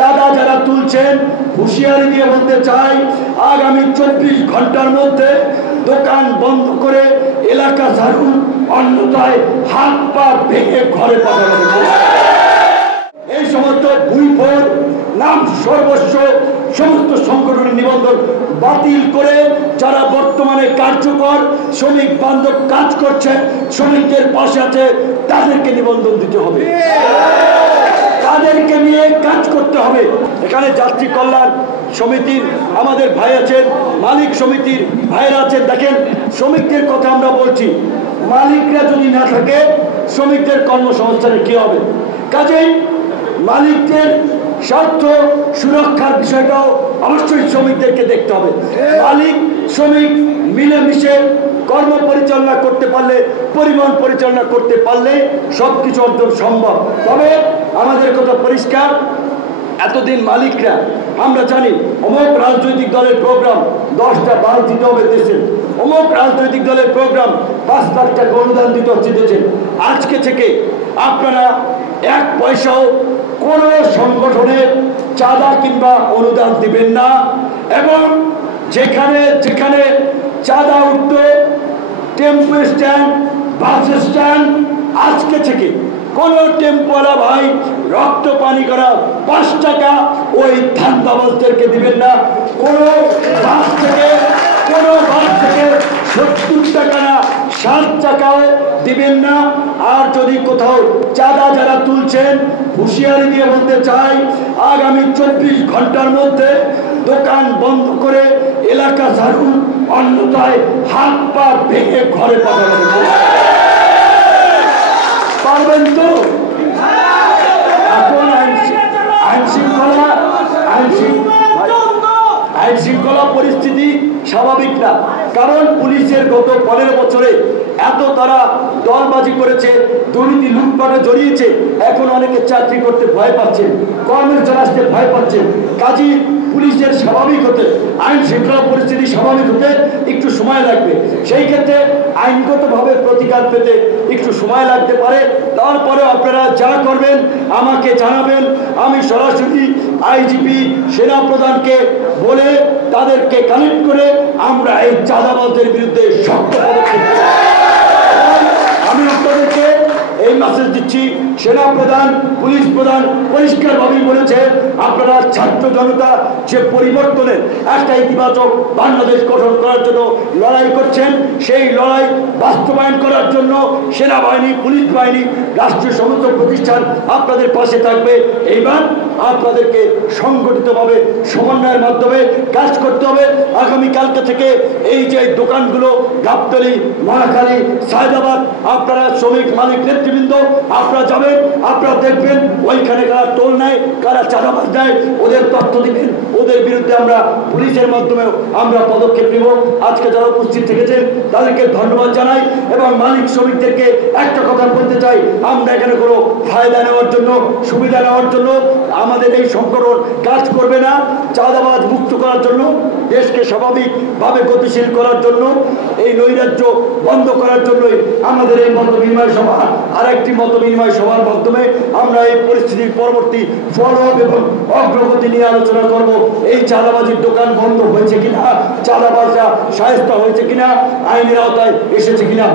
চাঁদা যারা তুলছেন হুঁশিয়ারি দিয়ে বলতে চাই, আগামী 24 ঘন্টার মধ্যে দোকান বন্ধ করে এলাকা ছাড়ুন, অন্যথায় হাত পা ভেঙে ঘরে পাঠানো হবে। এই সমস্ত ভুইফোর নাম সর্বস্ব সমস্ত সংগঠনের নিবন্ধন বাতিল করে যারা বর্তমানে কার্যকর শ্রমিক বান্ধব কাজ করছে, শ্রমিকদের পাশে আছে, তাদেরকে নিবন্ধন দিতে হবে, তাদেরকে নিয়ে কাজ করতে হবে। এখানে যাত্রী কল্যাণ সমিতির আমাদের ভাই আছেন, মালিক সমিতির ভাইরা আছেন। দেখেন, শ্রমিকদের কথা আমরা বলছি, মালিকরা যদি না থাকে শ্রমিকদের কর্মসংস্থানে কি হবে? কাজেই মালিকদের স্বার্থ সুরক্ষার বিষয়টাও অবশ্যই শ্রমিকদেরকে দেখতে হবে। মালিক শ্রমিক মিলেমিশে কর্ম পরিচালনা করতে পারলে, পরিবহন পরিচালনা করতে পারলে সবকিছু অর্জন সম্ভব। তবে আমাদের কথা পরিষ্কার, এতদিন মালিকরা আমরা জানি অমুক রাজনৈতিক দলের প্রোগ্রাম 10টা বাস দিতে হবে দেশে, অমুক রাজনৈতিক দলের প্রোগ্রাম 5 লাখ টাকা অনুদান দিতে হচ্ছে দেশে। আজকে থেকে আপনারা 1 পয়সাও কোনো সংগঠনের চাঁদা কিংবা অনুদান দিবেন না, এবং যেখানে যেখানে চাঁদা উঠত, টেম্পো স্ট্যান্ড, বাস স্ট্যান্ড, আজকে থেকে কোন টেম্পোওয়ালা ভাই রক্ত পানি করা 5 টাকা ওই ধান্দাবাজদেরকে দিবেন না। কোনো বাস থেকে 70 টাকা না 60 টাকাও দিবেন না। আর যদি কোথাও চাঁদা যারা তুলছেন হুঁশিয়ারি দিয়ে বলতে চাই, আগামী 24 ঘন্টার মধ্যে দোকান বন্ধ করে এলাকা ছাড়ুন, অন্যথায় হাত পা ভেঙে ঘরে পাঠানো হবে। পারবেন তো? এখন আইন শৃঙ্খলা পরিস্থিতি স্বাভাবিক না, কারণ পুলিশের গত 15 বছরে এত তারা দলবাজি করেছে, দুর্নীতি লুটপাটে জড়িয়েছে, এখন অনেকে চাকরি করতে ভয় পাচ্ছেন, কর্মস্থল আসতে ভয় পাচ্ছেন। কাজী পুলিশের স্বাভাবিক হতে, আইন শৃঙ্খলা পরিস্থিতি স্বাভাবিক হতে একটু সময় লাগবে। সেই ক্ষেত্রে আইনগতভাবে প্রতিকার পেতে একটু সময় লাগতে পারে। তারপরে আপনারা যা করবেন আমাকে জানাবেন, আমি সরাসরি আইজিপি সেনাপ্রধানকে বলে তাদেরকে কানেক্ট করে আমরা এই চাঁদাবাজদের বিরুদ্ধে শক্ত পদক্ষেপ নেব। আমি আপনাদেরকে এই মেসেজ দিচ্ছি, সেনাপ্রধান, পুলিশ প্রধান পরিষ্কারভাবেই বলেছে, আপনারা ছাত্র জনতা যে পরিবর্তনের একটা ইতিবাচক বাংলাদেশ গঠন করার জন্য লড়াই করছেন, সেই লড়াই বাস্তবায়ন করার জন্য সেনাবাহিনী, পুলিশ বাহিনী, রাষ্ট্রীয় সমস্ত প্রতিষ্ঠান আপনাদের পাশে থাকবে। এইবার আপনাদেরকে সংগঠিতভাবে সমন্বয়ের মাধ্যমে কাজ করতে হবে। আগামীকালকে থেকে এই যে দোকানগুলো গাবতলী, মহাখালী, সায়দাবাদ, আপনারা শ্রমিক মালিক নেতৃবৃন্দ আপনারা যাবেন, আপনারা দেখবেন ওইখানে কারা টোল নেয়, কারা চাঁদাবাজ দেয়, ওদের তথ্য দিবেন, ওদের বিরুদ্ধে আমরা পুলিশের মাধ্যমে আমরা পদক্ষেপ নেব। আজকে যারা উপস্থিত থেকেছেন তাদেরকে ধন্যবাদ জানাই, এবং মালিক শ্রমিকদেরকে একটা কথা বলতে চাই, আমরা এখানে কোনো ফায়দা নেওয়ার জন্য, সুবিধা নেওয়ার জন্য আমাদের এই সংগঠন কাজ করবে না। চাঁদাবাজ মুক্ত করার জন্য, দেশকে স্বাভাবিকভাবে গতিশীল করার জন্য, এই নৈরাজ্য বন্ধ করার জন্যই আমাদের এই মত বিনিময় সভা। আরেকটি মত বিনিময় সভার মাধ্যমে আমরা এই পরিস্থিতির পরবর্তী ফলক এবং অগ্রগতি নিয়ে আলোচনা করব। এই চাঁদাবাজির দোকান বন্ধ হয়েছে কিনা, চাঁদাবাজরা শায়েস্তা হয়েছে কিনা, আইনের আওতায় এসেছে কিনা।